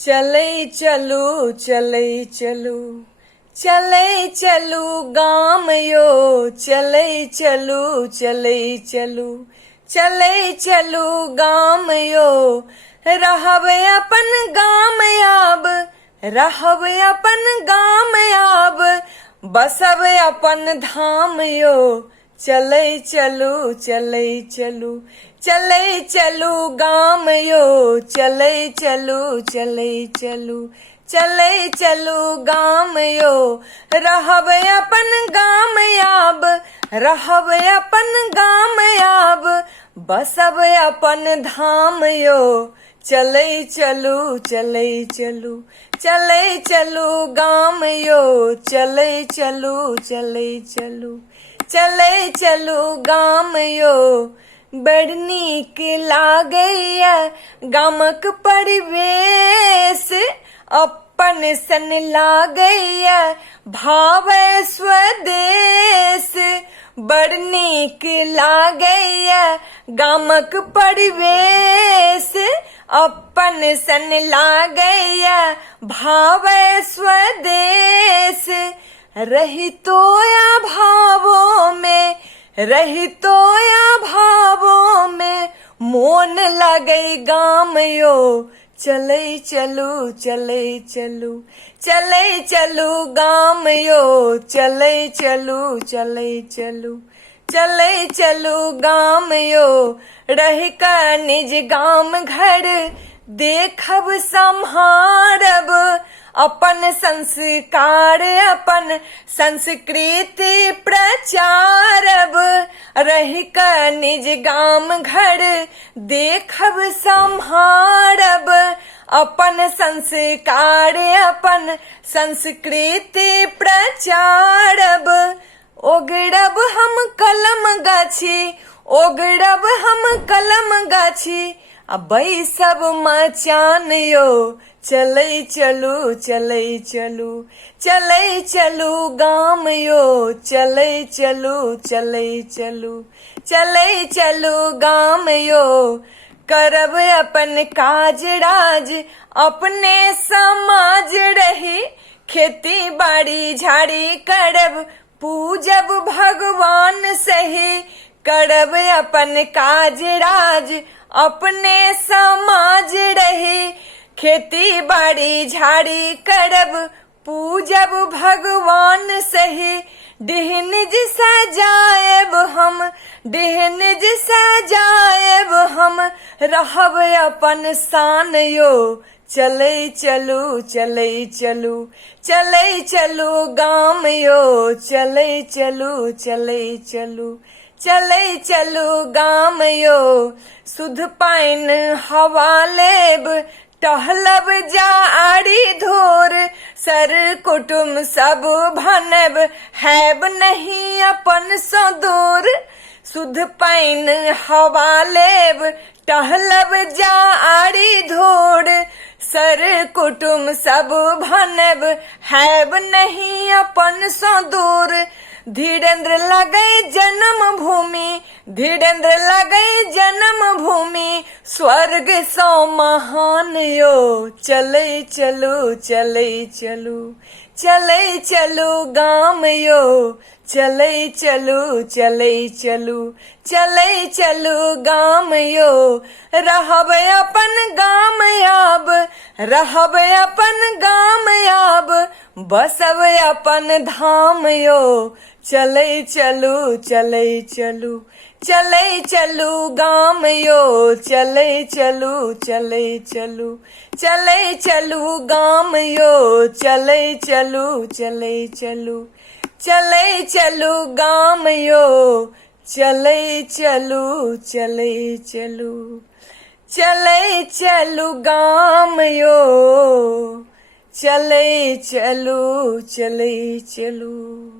चले चलू चले चलू चले चलू गाम यो चले चलू चले चलू चले चलू गाम यो रहब अपन गाम आब रहब अपन गाम आब बसब अपन धाम यो चले चलू चले चलू चले चलू गाम यो चले चलू चले चलू चले चलू गाम यो रहब अपन गाम आब रहब अपन गाम आब बसब अपन धाम यो चले चलू चले चलू चले चलू गाम यो चले चलू चले चलू चले चलू गाम यो बड़ नीक लागैया गामक परिवेश अपन सन लागैया भाव स्वदेश बड़ नीक लागैया गामक परिवेश अपन सन लागैया भाव स्वदेश रहितोया भावों में रहितोया भावों में मोन लगे गाम यो चले चलू चले चलू चले चलू गाम यो चले चलू चले चलू चले चलू गाम यो रह का निज गाम घर देखब सम्हारब अपन संस्कार अपन संस्कृति प्रचारब रह का निज गाम घर देखब सम्हारब अपन संस्कार अपन संस्कृति प्रचारब ओगड़ब हम कलम गाछी ओगड़ब हम कलम गाछी अबई सब मचान यो चले चलू चले चलू चले चलू गाम यो चले चलू चले चलू चले चलू गाम यो करब अपन काज राज अपने समाज रही खेती बाड़ी झाड़ी करब पूजब भगवान सही करब अपन काज राज अपने समाज रही खेती बाड़ी झाड़ी करब पूजब भगवान सही डिहनिज सजाएब हम डिहनिज सजाएब हम रहब अपन शान यो चले चलू चले चलू चले चलू गाम यो चले चलू चले चलू चले चलू गाम यो सुध पाइन हवा लेब टहलब जा आड़ी धोर सर कुटुम सब भनब हैब नहीं अपन सो दूर सुध पाइन हवा लेब टहलब जा आड़ी धोर सर कुटुम सब भनब हैब नहीं अपन सो दूर धीरेन्द्र लगे जन्म भूमि धीरेन्द्र लगे जन्म भूमि स्वर्ग सो महान यो चले चलू चले चलू चले चलू गाम यो चले चलू चले चलू चले चलू गाम यो रहब अपन गाम आब रहब अपन गाम आब बसब अपन धाम यो चले चलू चले चलू चले चलू गाम यो चले चलू चले चलू चले चलू गाम यो चले चलू चले चलू चले चलू गाम यो चले चलू चले चलू चले चलू गाम यो चले चलू चले चलू।